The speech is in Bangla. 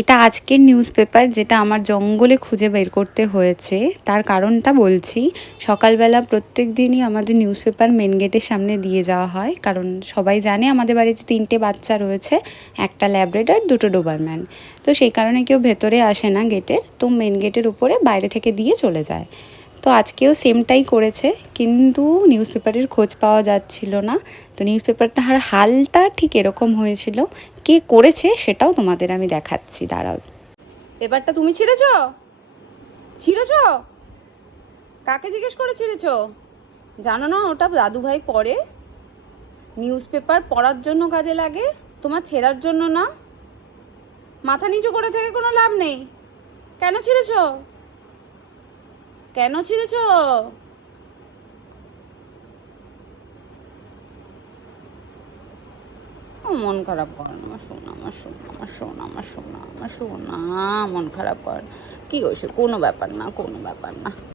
এটা আজকের নিউজ পেপার, যেটা আমার জঙ্গলে খুঁজে বের করতে হয়েছে। তার কারণটা বলছি। সকালবেলা প্রত্যেক দিনই আমাদের নিউজ পেপার মেন গেটের সামনে দিয়ে যাওয়া হয়, কারণ সবাই জানে আমাদের বাড়িতে 3টে বাচ্চা রয়েছে, একটা ল্যাব্রাডর, 2টো ডোবারম্যান। তো সেই কারণে কেউ ভেতরে আসে না গেটের, তো মেন গেটের উপরে বাইরে থেকে দিয়ে চলে যায়। তো আজকেও সেমটাই করেছে, কিন্তু নিউজ পেপারের খোঁজ পাওয়া যাচ্ছিল না। তো নিউজ পেপারটার হালটা ঠিক এরকম হয়েছিল। কে করেছে সেটাও তোমাদের আমি দেখাচ্ছি, দাঁড়াও। পেপারটা তুমি ছিঁড়েছ? ছিঁড়েছ? কাকে জিজ্ঞেস করে ছিঁড়েছ? জানো না ওটা দাদু ভাই পড়ে? নিউজ পেপার পড়ার জন্য কাজে লাগে, তোমার ছেঁড়ার জন্য না। মাথা নিচু করে থেকে কোনো লাভ নেই। কেন ছিঁড়েছ? কেন ছিঁড়েছ? মন খারাপ করে না আমার সোনা, আমার সোনা, আমার সোনা, আমার সোনা, আমার সোনা। মন খারাপ করে কি হয়েছে? কোনো ব্যাপার না, কোনো ব্যাপার না।